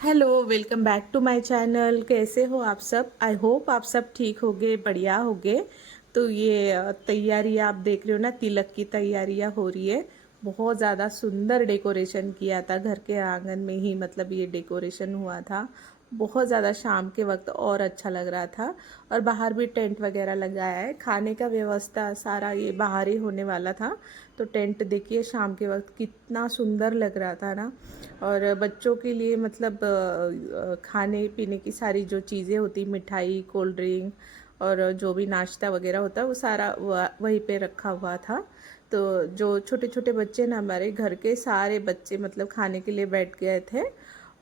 Hello, welcome back to my channel. कैसे हो आप सब? आई होप आप सब ठीक होगे, बढ़िया होगे। तो ये तैयारियां आप देख रहे हो ना, तिलक की तैयारियां हो रही है। बहुत ज़्यादा सुंदर डेकोरेशन किया था घर के आंगन में ही, मतलब ये डेकोरेशन हुआ था। बहुत ज़्यादा शाम के वक्त और अच्छा लग रहा था। और बाहर भी टेंट वगैरह लगाया है, खाने का व्यवस्था सारा ये बाहर ही होने वाला था। तो टेंट देखिए शाम के वक्त कितना सुंदर लग रहा था ना। और बच्चों के लिए मतलब खाने पीने की सारी जो चीज़ें होती, मिठाई, कोल्ड ड्रिंक और जो भी नाश्ता वगैरह होता है वो सारा वहीं पे रखा हुआ था। तो जो छोटे छोटे बच्चे ना, हमारे घर के सारे बच्चे मतलब खाने के लिए बैठ गए थे।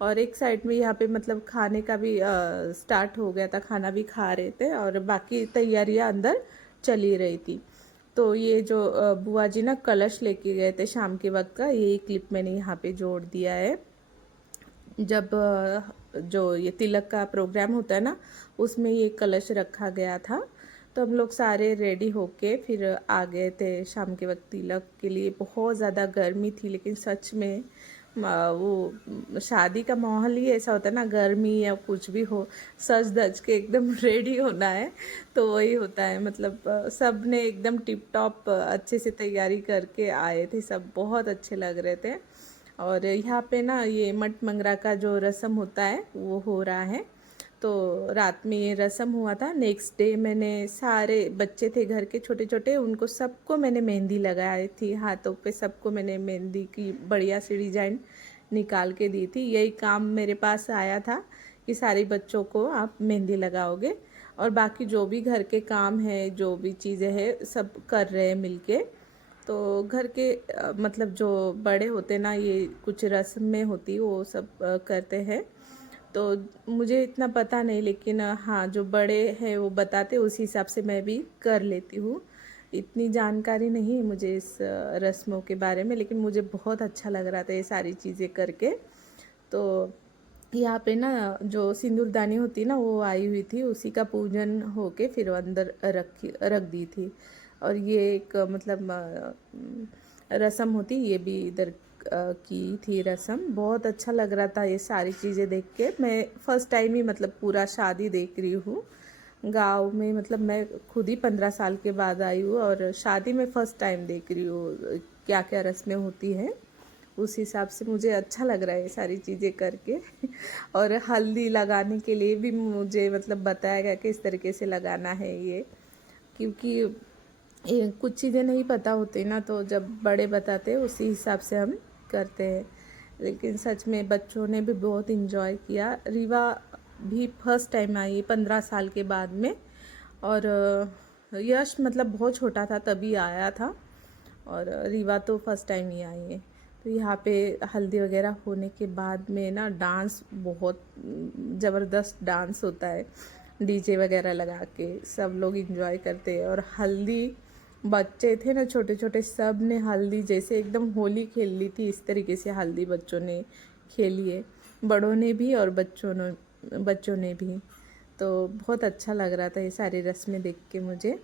और एक साइड में यहाँ पे मतलब खाने का भी स्टार्ट हो गया था, खाना भी खा रहे थे और बाकी तैयारियां अंदर चली रही थी। तो ये जो बुआ जी ना कलश लेके गए थे शाम के वक्त का, ये क्लिप मैंने यहाँ पे जोड़ दिया है। जब जो ये तिलक का प्रोग्राम होता है ना, उसमें ये कलश रखा गया था। तो हम लोग सारे रेडी होके फिर आ गए थे शाम के वक्त तिलक के लिए। बहुत ज़्यादा गर्मी थी, लेकिन सच में वो शादी का माहौल ही ऐसा होता है ना, गर्मी या कुछ भी हो, सज धज के एकदम रेडी होना है। तो वही होता है, मतलब सब ने एकदम टिप टॉप अच्छे से तैयारी करके आए थे, सब बहुत अच्छे लग रहे थे। और यहाँ पे ना ये मट मंगरा का जो रस्म होता है वो हो रहा है। तो रात में ये रस्म हुआ था। नेक्स्ट डे मैंने सारे बच्चे थे घर के छोटे छोटे, उनको सबको मैंने मेहंदी लगाई थी हाथों पे। सबको मैंने मेहंदी की बढ़िया सी डिजाइन निकाल के दी थी। यही काम मेरे पास आया था कि सारे बच्चों को आप मेहंदी लगाओगे। और बाकी जो भी घर के काम है, जो भी चीज़ें हैं, सब कर रहे हैं मिलके। तो घर के मतलब जो बड़े होते ना, ये कुछ रस्म में होती वो सब करते हैं। तो मुझे इतना पता नहीं, लेकिन हाँ, जो बड़े हैं वो बताते, उसी हिसाब से मैं भी कर लेती हूँ। इतनी जानकारी नहीं है मुझे इस रस्मों के बारे में, लेकिन मुझे बहुत अच्छा लग रहा था ये सारी चीज़ें करके। तो यहाँ पे ना जो सिंदूरदानी होती ना, वो आई हुई थी, उसी का पूजन होके फिर अंदर रख दी थी। और ये एक मतलब रस्म होती, ये भी इधर की थी रस्म। बहुत अच्छा लग रहा था ये सारी चीज़ें देख के। मैं फर्स्ट टाइम ही मतलब पूरा शादी देख रही हूँ गांव में। मतलब मैं खुद ही 15 साल के बाद आई हूँ और शादी में फ़र्स्ट टाइम देख रही हूँ क्या क्या रस्में होती हैं। उस हिसाब से मुझे अच्छा लग रहा है ये सारी चीज़ें करके। और हल्दी लगाने के लिए भी मुझे मतलब बताया गया कि इस तरीके से लगाना है ये, क्योंकि ये कुछ चीज़ें नहीं पता होती ना, तो जब बड़े बताते हैं उसी हिसाब से हम करते हैं। लेकिन सच में बच्चों ने भी बहुत इन्जॉय किया। रीवा भी फर्स्ट टाइम आई 15 साल के बाद में। और यश मतलब बहुत छोटा था तभी आया था। और रीवा तो फर्स्ट टाइम ही आई है। तो यहाँ पे हल्दी वगैरह होने के बाद में ना डांस, बहुत ज़बरदस्त डांस होता है। डीजे वगैरह लगा के सब लोग एंजॉय करते हैं। और हल्दी, बच्चे थे ना छोटे छोटे, सब ने हल्दी जैसे एकदम होली खेल ली थी, इस तरीके से हल्दी बच्चों ने खेली है। बड़ों ने भी और बच्चों ने भी। तो बहुत अच्छा लग रहा था ये सारी रस्में देख के मुझे।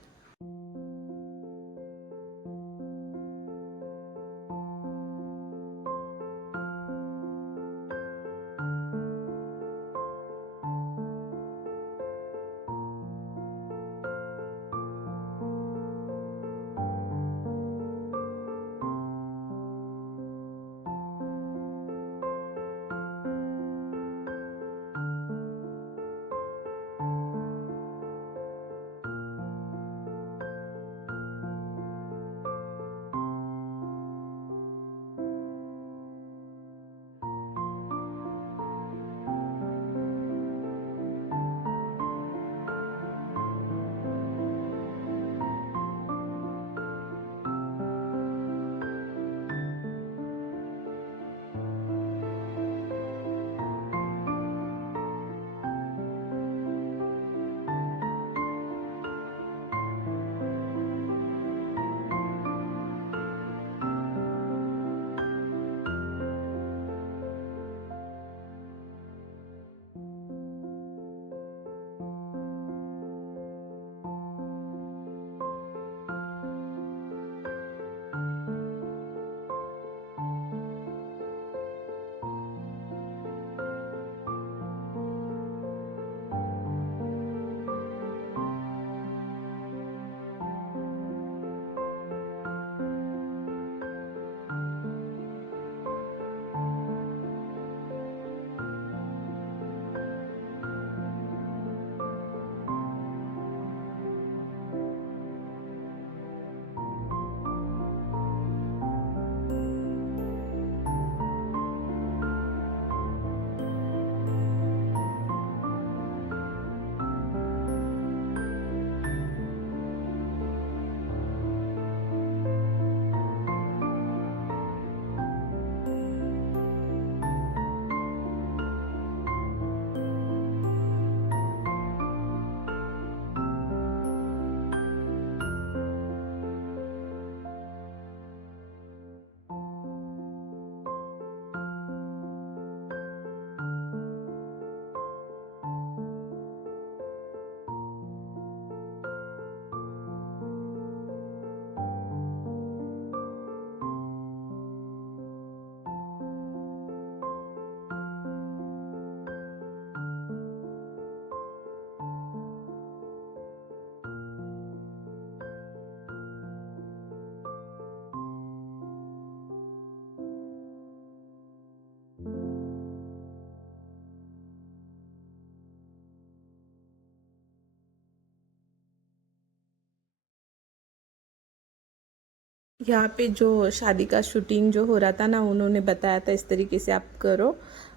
यहाँ पे जो शादी का शूटिंग जो हो रहा था ना, उन्होंने बताया था इस तरीके से आप करो।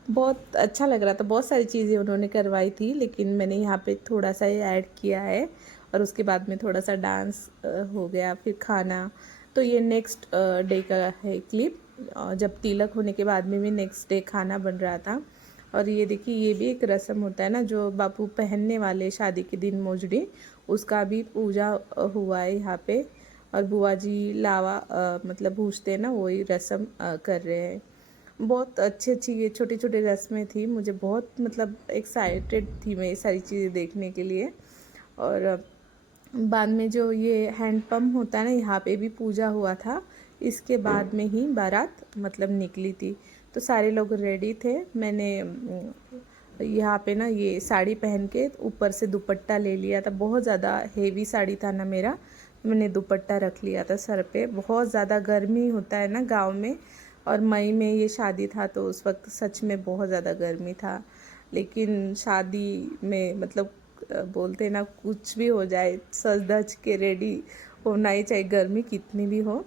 बहुत अच्छा लग रहा था, बहुत सारी चीज़ें उन्होंने करवाई थी, लेकिन मैंने यहाँ पे थोड़ा सा ही ऐड किया है। और उसके बाद में थोड़ा सा डांस हो गया, फिर खाना। तो ये नेक्स्ट डे का है क्लिप। जब तिलक होने के बाद में भी नेक्स्ट डे खाना बन रहा था। और ये देखिए, ये भी एक रस्म होता है ना, जो बाबू पहनने वाले शादी के दिन मोजड़ी, उसका भी पूजा हुआ है यहाँ पे। और बुआ जी लावा मतलब पूछते हैं ना, वही रस्म कर रहे हैं। बहुत अच्छी अच्छी ये छोटी छोटी रस्में थी। मुझे बहुत मतलब एक्साइटेड थी मैं ये सारी चीज़ें देखने के लिए। और बाद में जो ये हैंडपम्प होता है ना, यहाँ पे भी पूजा हुआ था। इसके बाद में ही बारात मतलब निकली थी। तो सारे लोग रेडी थे। मैंने यहाँ पे ना ये साड़ी पहन के ऊपर से दुपट्टा ले लिया था। बहुत ज़्यादा हेवी साड़ी था ना मेरा, मैंने दुपट्टा रख लिया था सर पे। बहुत ज़्यादा गर्मी होता है ना गांव में, और मई में ये शादी था, तो उस वक्त सच में बहुत ज़्यादा गर्मी था। लेकिन शादी में मतलब बोलते ना, कुछ भी हो जाए सज धज के रेडी होना ही चाहिए, गर्मी कितनी भी हो।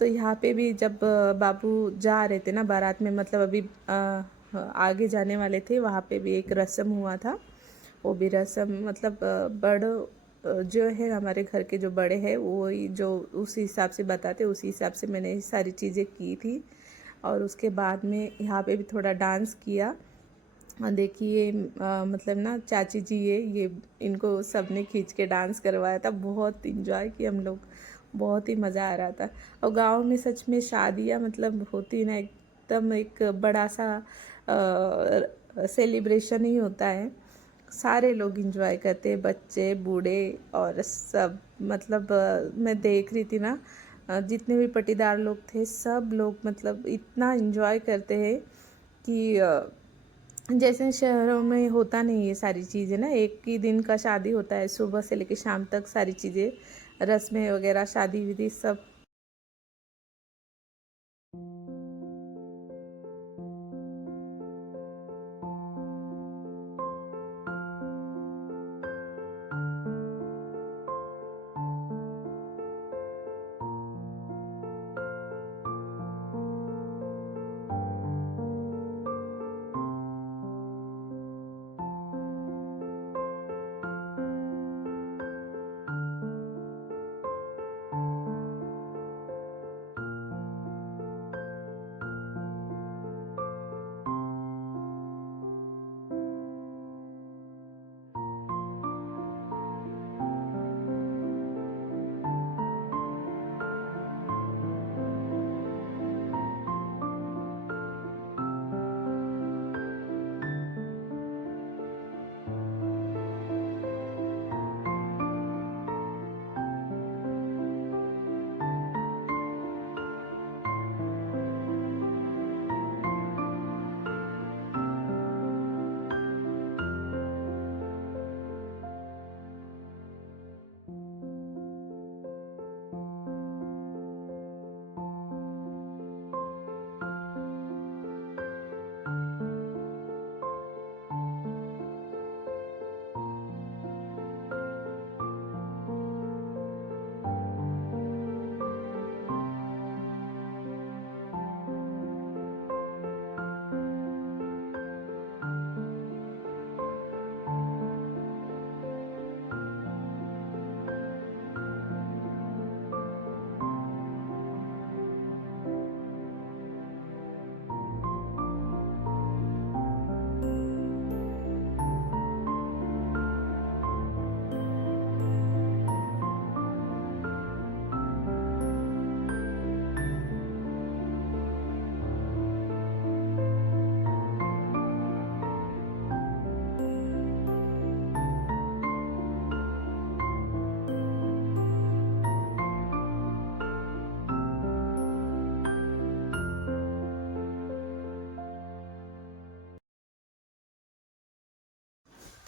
तो यहाँ पे भी जब बाबू जा रहे थे ना बारात में, मतलब अभी आगे जाने वाले थे, वहाँ पे भी एक रस्म हुआ था। वो भी रस्म मतलब जो है हमारे घर के जो बड़े हैं, वो जो उस हिसाब से बताते, उसी हिसाब से मैंने सारी चीज़ें की थी। और उसके बाद में यहाँ पे भी थोड़ा डांस किया। देखिए मतलब ना चाची जी, ये इनको सबने खींच के डांस करवाया था। बहुत इंजॉय किया हम लोग, बहुत ही मज़ा आ रहा था। और गांव में सच में शादियाँ मतलब होती ना, एकदम एक बड़ा सा सेलिब्रेशन ही होता है। सारे लोग इंजॉय करते हैं, बच्चे बूढ़े और सब। मतलब मैं देख रही थी ना, जितने भी पटीदार लोग थे, सब लोग मतलब इतना इंजॉय करते हैं कि जैसे शहरों में होता नहीं ये सारी चीज़ें ना। एक ही दिन का शादी होता है, सुबह से लेकर शाम तक सारी चीज़ें, रस्में वगैरह, शादी विधि सब।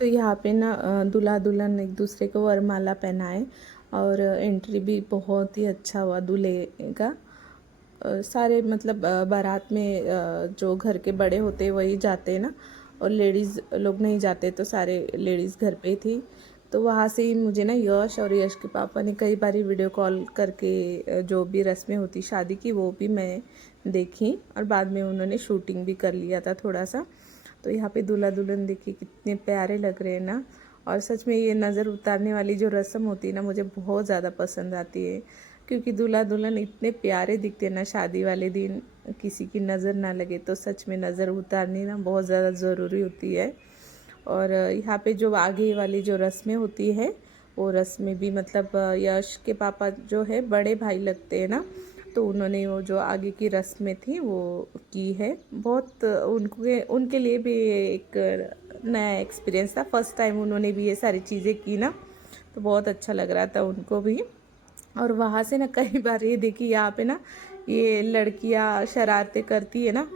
तो यहाँ पे ना दूल्हा दुल्हन एक दूसरे को वरमाला पहनाए। और एंट्री भी बहुत ही अच्छा हुआ दूल्हे का। सारे मतलब बारात में जो घर के बड़े होते वही जाते हैं ना, और लेडीज़ लोग नहीं जाते, तो सारे लेडीज़ घर पे ही थी। तो वहाँ से ही मुझे ना यश और यश के पापा ने कई बार वीडियो कॉल करके जो भी रस्में होती शादी की वो भी मैं देखी, और बाद में उन्होंने शूटिंग भी कर लिया था थोड़ा सा। तो यहाँ पे दूल्हा दुल्हन देखिए कितने प्यारे लग रहे हैं ना। और सच में ये नज़र उतारने वाली जो रस्म होती है ना मुझे बहुत ज़्यादा पसंद आती है, क्योंकि दूल्हा दुल्हन इतने प्यारे दिखते हैं ना शादी वाले दिन, किसी की नज़र ना लगे तो सच में नज़र उतारनी ना बहुत ज़्यादा ज़रूरी होती है। और यहाँ पे जो आगे वाली जो रस्में होती है वो रस्में भी मतलब यश के पापा जो है बड़े भाई लगते हैं ना, तो उन्होंने वो जो आगे की रस्में थी वो की है। बहुत उनके लिए भी एक नया एक्सपीरियंस था, फर्स्ट टाइम उन्होंने भी ये सारी चीज़ें की ना, तो बहुत अच्छा लग रहा था उनको भी। और वहाँ से ना कई बार ये देखी यहाँ पे ना ये लड़कियाँ शरारतें करती है ना।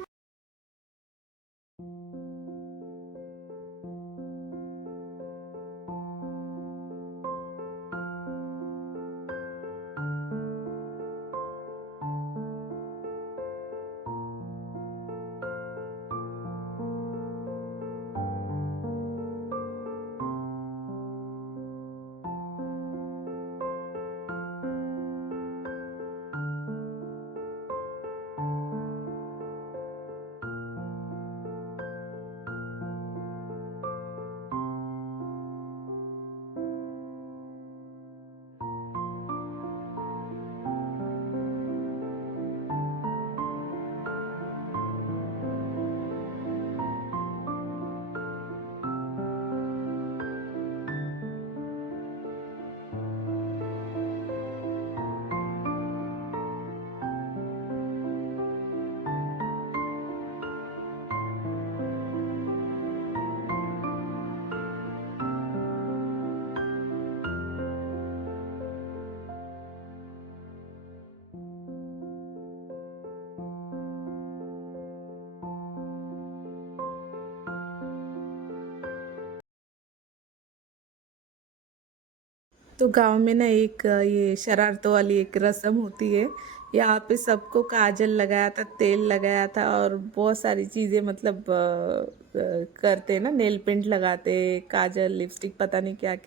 तो गांव में ना एक ये शरारतों वाली एक रस्म होती है। यहाँ पे सबको काजल लगाया था, तेल लगाया था, और बहुत सारी चीज़ें मतलब करते हैं ना, नेल पेंट लगाते, काजल लिपस्टिक पता नहीं क्या क्या।